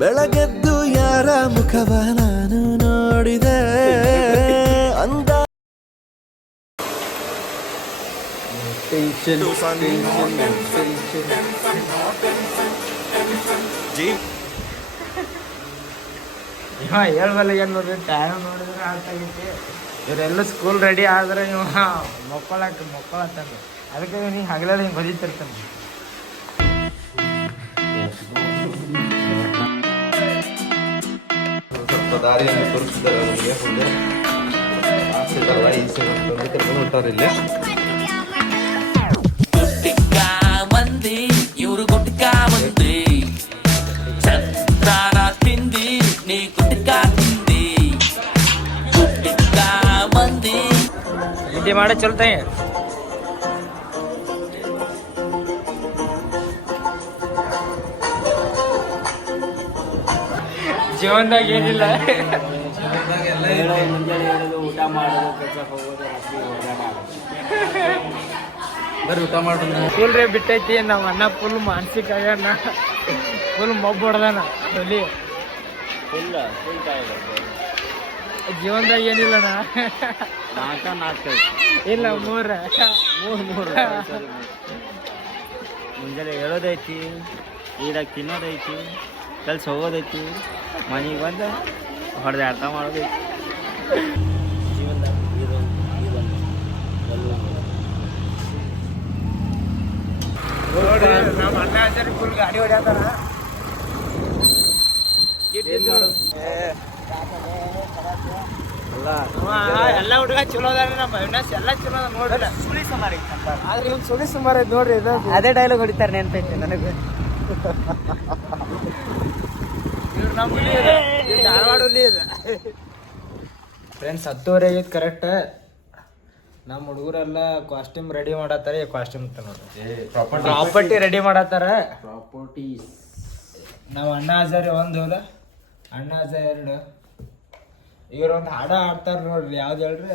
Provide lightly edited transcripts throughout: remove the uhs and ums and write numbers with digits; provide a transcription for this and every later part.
ಬೆಳಗೆದ್ದು ಯಾರ ಮುಖವ ನಾನು ನೋಡಿದೆ ಅಂದ ಟೆನ್ಷನ್ ಹೇಳ್ಬಲ್ಲ ಏನು ನೋಡ್ರಿ ಟೈಮ್ ನೋಡಿದ್ರೆ ಆಗ್ತಾಗೈತಿ ಇವರೆಲ್ಲ ಸ್ಕೂಲ್ ರೆಡಿ ಆದ್ರೆ ಇವ ಮಕ್ಕಳತ್ತಂದು ಅದಕ್ಕೆ ನೀ ಹಗಲೆಲ್ಲ ಹಿಂಗೆ ಬದಿತಿರ್ತಾನೆ ಸ್ವಲ್ಪ ದಾರಿಯನ್ನು ತೋರಿಸಿದ್ದಾರೆ ನಮಗೆ ಮುಂದೆ ಆಸೆಗಲ್ಲ ಈಸೆ ಕರ್ಕೊಂಡು ಹೊಂಟಾರೆ ಇಲ್ಲಿ ಇವರು ಗುಟ್ಕ ಮಂದಿ ಚಂದ್ರಾನ ತಿಂದಿ ನೀ ಗುಟ್ಕ ತಿಂದಿ ಗುಟ್ಕ ಮಂದಿ ನಿದ್ದೆ ಮಾಡೋ ಚಲ್ತಾಯ ಜೀವನದಾಗ ಏನಿಲ್ಲ ಊಟ ಮಾಡೋದು ಕೆಲ್ಸಕ್ಕೆ ಹೋಗೋದು ರಾತ್ರಿ ಬರ್ರಿ ಊಟ ಮಾಡೋಣ ಫುಲ್ ರೇ ಬಿಟ್ಟೈತಿ ನಮ್ಮ ಅಣ್ಣ ಫುಲ್ ಮಾನಸಿಕ ಆಗ್ಯಾನ ಫುಲ್ ಮಬ್ಬ ಹೊಡ್ದಾನ ಹೊಲಿ ಫುಲ್ ಟೈರ್ಡ್ ಜೀವನದಾಗ ಏನಿಲ್ಲಣ್ಣ ನಾಲ್ಕು ಇಲ್ಲ ಮೂರ ಮೂರು ಮುಂಜಾನೆ ಹೇಳೋದೈತಿ ಈಡಾಗ ತಿನ್ನೋದೈತಿ ಕೆಲ್ಸ ಹೋಗೋದೈತಿ ಮನೆಗೆ ಬಂದು ಹೊಡೆದ ಅರ್ಥ ಮಾಡೋದೈತಿ ಜೀವನದಾಗ ನಮ್ಮ ಅಣ್ಣ ಫುಲ್ ಗಾಡಿ ಹೊಡ್ಯಾತಾರ ಎಲ್ಲ ಹುಡುಗ ಚಲೋ ಅದಾರ ನಮ್ಮ ಅವಿನಾಶ್ ಎಲ್ಲ ಚಲೋ ಅದ ನೋಡ್ರಿ ಸುಳಿ ಸುಮಾರು ಆದ್ರೆ ಇವ್ನು ಸುಳಿ ಸುಮಾರು ಐತೆ ನೋಡ್ರಿ ಇದು ಅದೇ ಡೈಲಾಗ್ ಹೊಡಿತಾರೆ ನೆನಪೈತೆ ನನಗೆ ಇವ್ರು ನಮ್ಮ ಹುಲಿ ಇದೆ ಧಾರವಾಡ ಹುಲಿ ಇದೆ ಫ್ರೆಂಡ್ಸ್ 10:30 ಆಗೈತೆ ಕರೆಕ್ಟ್ ನಮ್ಮ ಹುಡುಗರೆಲ್ಲ ಕಾಸ್ಟ್ಯೂಮ್ ರೆಡಿ ಮಾಡತ್ತಾರೆ ಕಾಸ್ಟ್ಯೂಮ್ ಅಂತ ನೋಡ್ರಿ ಪ್ರಾಪರ್ಟಿ ರೆಡಿ ಮಾಡತ್ತಾರ ಪ್ರಾಪರ್ಟೀಸ್ ನಾವು ಅಣ್ಣ ಹಜಾರಿ ಒಂದು ಅಣ್ಣ ಹಜಾರ್ 2 ಇವ್ರೊಂದು ಹಾಡ ಆಡ್ತಾರ ನೋಡ್ರಿ ಯಾವ್ದು ಹೇಳ್ರಿ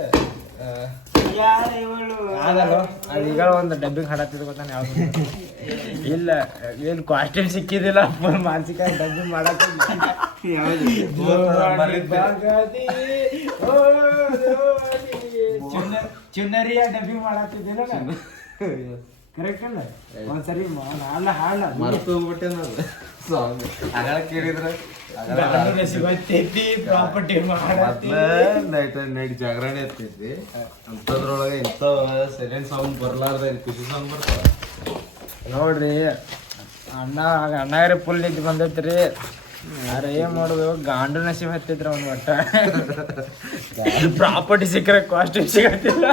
ಅದಲ್ಲ ಅದು ಈಗ ಒಂದು ಡಬ್ಬಿಂಗ್ ಹಾಡತ್ತಿದ್ ಗೊತ್ತಾನೆ ಯಾವ್ದು ಇಲ್ಲ ಏನು ಕಾಸ್ಟ್ಯೂಮ್ ಸಿಕ್ಕಿದಿಲ್ಲ ಫುಲ್ ಮಾನಸಿಕ ಡಬ್ಬಿಂಗ್ ಮಾಡಕ್ಕೆ ಚುನ್ನರಿಯ ಡಬ್ಬಿಂಗ್ ಮಾಡತ್ತಿದ್ದಿಲ್ಲ ಕರೆಕ್ಟ್ ಅಲ್ಲ ಒಂದ್ಸರಿ ಹಾಡ್ಲ ಮರ್ತು ಹೋಗ್ಬಿಟ್ಟೆ ನಾನು ಸಾಂಗ್ ಆಗ ಕೇಳಿದ್ರೆ ಪ್ರಾಪರ್ಟಿ ನೈಟ್ ಜಾಗರಣೆ ಇರ್ತಿದ್ವಿ ಅಂತದ್ರೊಳಗೆ ಇಂಥ ಸೈಲೆಂಟ್ ಸಾಂಗ್ ಬರ್ಲಾರ್ದ ಖುಷಿ ಸಾಂಗ್ ಬರ್ತಾವ ನೋಡ್ರಿ ಅಣ್ಣಾರಿ ಫುಲ್ ನಿಂತು ಬಂದೈತ್ರಿ ಯಾರ ಏನ್ ಮಾಡೋದು ಗಾಂಡು ನಸೀಬ್ ಹತ್ತಿದ್ರ ಅವ್ನು ಒಟ್ಟ ಪ್ರಾಪರ್ಟಿ ಸಿಕ್ಕರೆ ಕಾಸ್ಟ್ಯೂಮ್ ಸಿಗತ್ತಿಲ್ಲ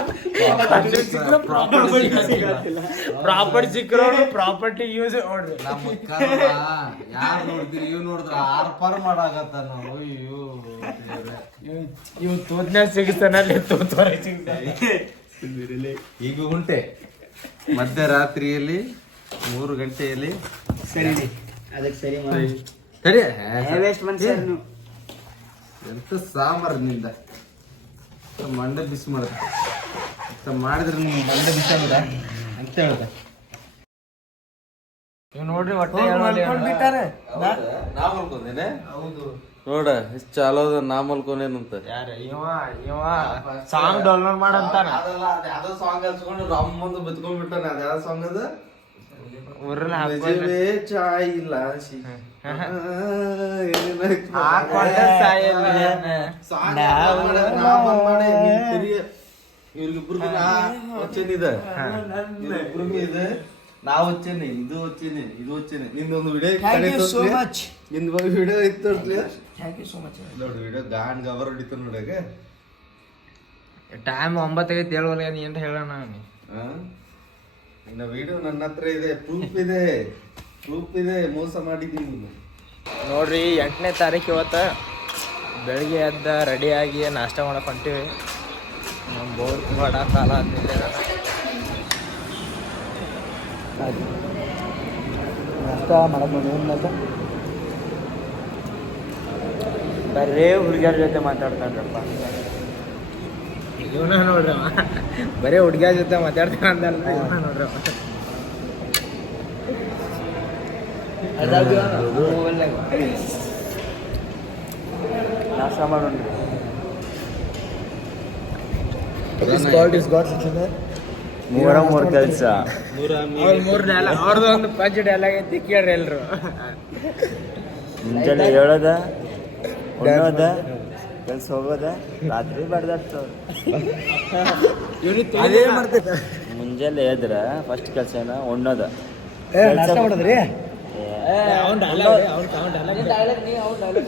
ಪ್ರಾಪರ್ಟಿ ಸಿಕ್ಕರ ಪ್ರಾಪರ್ಟಿ ಯೂಸ್ ನೋಡ್ರಿ ನಮ್ಮ ಯಾರು ನೋಡ್ತೀರಿ ಇವ್ ನೋಡಿದ್ರ ಆರ್ಪಾರ್ ಮಾಡಾಕತ್ತ ನಾವು ಇವ್ ತೂತ್ನ್ಯಾಗ ಸಿಗ್ತಾನಲ್ಲಿ ತೂತ್ವರೆ ಸಿಗ್ತಾನೆ ಈಗ ಉಂಟೆ ಮಧ್ಯರಾತ್ರಿಯಲ್ಲಿ 3 ಗಂಟೆಯಲ್ಲಿ ಸರಿ ಅದಕ್ಕೆ ಸರಿ ಮಾಡಿ ಸರಿ ವೇಸ್ಟ್ ಮನುಷ್ಯ ಎಂತ ಸಾಂಬಾರ್ ನಿಂದ ಮಂಡೆ ಬಿಸಿ ಮಾಡುತ್ತೆ ಮಾಡಿದ್ರೆ ನಿಮ್ಗೆ ಮಂಡೆ ಬಿಸಿ ಆಗದ ಅಂತ ಹೇಳ್ದೆ ಇವ್ ನೋಡ್ರಿ ಒಟ್ಟೆ ನಾ ಮಲ್ಕೊಂದೇನೆ ಹೌದು ನೋಡ ಎಷ್ಟು ಚಾಲೋ ಅದ ನಾ ಮಲ್ಕೊಂಡೇನಂತ ಯಾರ ಇವ ಸಾಂಗ್ ಡೌನ್ಲೋಡ್ ಮಾಡಂತಾನ ಯಾವ್ದೋ ಸಾಂಗ್ ಹಚ್ಕೊಂಡು ರಮ್ ಅಂತ ಬಿತ್ಕೊಂಡ್ಬಿಟ್ಟಾನ ಅದ ಯಾವ ಸಾಂಗ್ ಅದ ಊರ್ನ ಚಾಯ್ ಇಲ್ಲ ಇವ್ರಿಗಿಬ್ರಿಗೆ ನಾವು వచ్చేನೆ ಇದು వచ్చేನೆ ಇದು వచ్చేನೆ ನಿಂದೊಂದು ವಿಡಿಯೋ ನಿಂದ ವಿಡಿಯೋ ಇತ್ತು ನೋಡಿ ವಿಡಿಯೋ ಗಾಂಡ್ ಗವರ್ ಹೊಡಿತ ನೋಡಾಗ ಟೈಮ್ 9 ಆಗೈತಿ ಹೇಳುವಲ್ಲ ನೀ ಅಂತ ಹೇಳೋಣ ಇನ್ನ ವಿಡಿಯೋ ನನ್ನ ಹತ್ರ ಇದೆ ಪ್ರೂಫ್ ಇದೆ ಮೋಸ ಮಾಡಿದ್ದೀನಿ ನೋಡ್ರಿ 8ನೇ ತಾರೀಕು ಇವತ್ತು ಬೆಳಿಗ್ಗೆ ಎದ್ದ ರೆಡಿಯಾಗಿ ನಾಷ್ಟ ಮಾಡಕ್ಕೆ ಹೊಂಟಿವಿ ನಮ್ಮ ಬೋರ್ ಕೂಡ ಕಾಲ ಆದ್ಮೇಲೆ ನಾಷ್ಟ ಮಾಡಕ್ಕೆ ಬರೇ ಹುಡುಗಿಯರ ಜೊತೆ ಮಾತಾಡ್ತಾನ್ರಪ್ಪ ಇವನ ನೋಡ್ರಿ ಬರೇ ಹುಡುಗಿಯರ ಜೊತೆ ಮಾತಾಡ್ತಾನ ಅಂದಲ್ರಿ ಇವನ ನೋಡ್ರಿ ನಾಶ ಮಾಡೋಣ್ರಿ. ಮೂರು ಕೆಲಸ ಅವ್ರದ್ದು ಒಂದು ಪಂಚ್ ಡೈಲಾಗ್ ಐತಿ ಕೇಳ್ರಿ ಎಲ್ರು. ಮುಂಜಾನೆ ಹೇಳೋದ ಉಣ್ಣೋದ ಕೆಲ್ಸ ಹೋಗೋದ ರಾತ್ರಿ ಬಡ್ದಾಡ್ತವ್ರ. ಅದೇ ಮಾಡ್ತೈತೆ. ಮುಂಜಾನೆ ಎದ್ರ ಫಸ್ಟ್ ಕೆಲಸ ಏನ ಉಣ್ಣೋದ.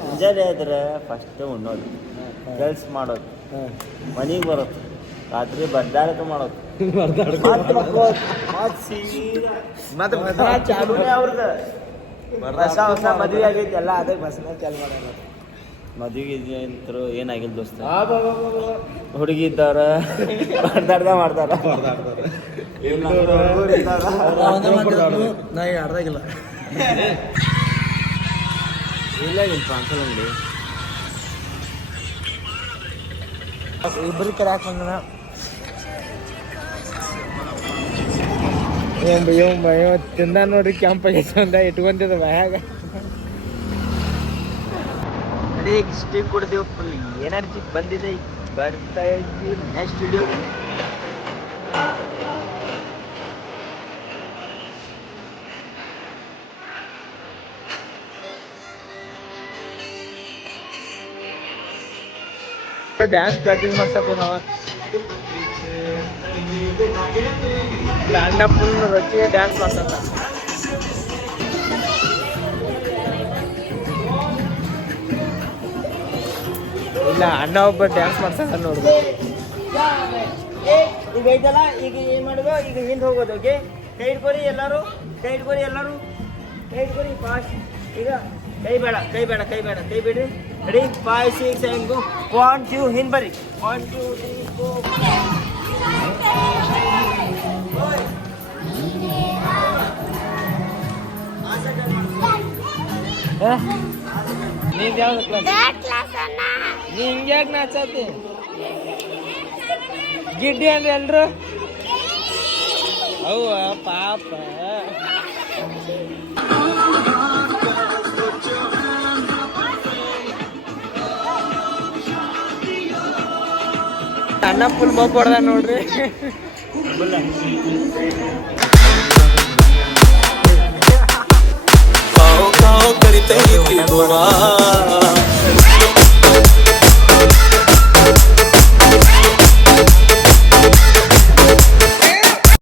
ಮುಂಜಾನೆ ಎದ್ರ ಫಸ್ಟ್ ಉಣ್ಣೋದು, ಕೆಲ್ಸ ಮಾಡೋದು, ಮನೆಗೆ ಬರೋದು, ರಾತ್ರಿ ಬಡ್ದಾಡೋದು ಮಾಡೋದು, ಚಾಲೂನೇ ಅವ್ರದ್ದು. ಹೊಸ ಹೊಸ ಮದುವೆ ಆಗೈತಿ ಎಲ್ಲ ಅದೇ ಬಸ್ನಾಗ ಚಾಲು ಮಾಡೋಣ. ಮದುವೆಗೆ ಅಂತರು ಏನಾಗಿಲ್ಲ ದೋಸ್ತ, ಹುಡುಗಿ ಇದ್ದವ್ರ ಬಡ್ದಾಡ್ದ ಮಾಡ್ತಾರ. ನಾ ಈಗ ಅರ್ಧಾಗಿಲ್ಲ. ಇಲ್ಲ ಪಾಂಚಲ್ ಅಂಗಡಿ ಇಬ್ಬರು ಕರೆ ಹಾಕೊಂಡ ತಿಂದ ನೋಡ್ರಿ ಕೆಂಪ ಅಂದ ಇಟ್ಕೊಂತಿದ್ದ ಬಾಯಾಗ. ಅದೇ ಸ್ಟೀವ್ ಕೊಡ್ತೀವಿ, ಫುಲ್ ಎನರ್ಜಿ ಬಂದಿದೆ. ಬರ್ತಾ ಇದ್ದೀವಿ ನೆಕ್ಸ್ಟ್ ವಿಡಿಯೋ. ಡ್ಯಾನ್ಸ್ ಪ್ರಾಕ್ಟೀಸ್ ಮಾಡ್ಸಕ್ಕೆ ನಾವ ಅಣ್ಣ ಫುಲ್ ರೊಚ್ಚಿಗೆ ಡ್ಯಾನ್ಸ್ ಮಾಡ್ಸತ್ತ. ಇಲ್ಲ ಅಣ್ಣ ಒಬ್ಬ ಡ್ಯಾನ್ಸ್ ಮಾಡ್ಸತ್ತ ನೋಡ್ದು. ಈಗ ಐತಲ್ಲ, ಈಗ ಏನ್ ಮಾಡೋದು, ಈಗ ಹಿಂದೆ ಹೋಗೋದು. ಓಕೆ, ಕೈ ಹಿಡ್ಕೊರಿ ಎಲ್ಲರೂ, ಕೈ ಹಿಡ್ಕೊರಿ ಎಲ್ಲರೂ, ಕೈ ಹಿಡ್ಕೊರಿ ಫಾಸ್ಟ್. ಈಗ ಕೈ ಬೇಡ, ಕೈ ಬೇಡ, ಕೈ ಬೇಡ, ಕೈ ಬಿಡ್ರಿ. ರೆಡಿ, 5 6 7 ಗೋ. 1 2 ಹಿಂದೆ ಬರ್ರಿ. 1 2 3 4. ನೀನ್ ಯಾವ್ದು ಕ್ಲಾಸ್? ನೀ ಹಿಂಗ್ಯಾಕ್ ನಾಚತಿ? ಗಿಡ್ಡಿ ಅಂದ್ರೆ ಎಲ್ರು ಅವ್ವ ಪಾಪ. ಅಣ್ಣ ಫುಲ್ ಮಬ್ಬ ಹೊಡ್ದ ನೋಡ್ರಿ. ಕರಿತೈತಿ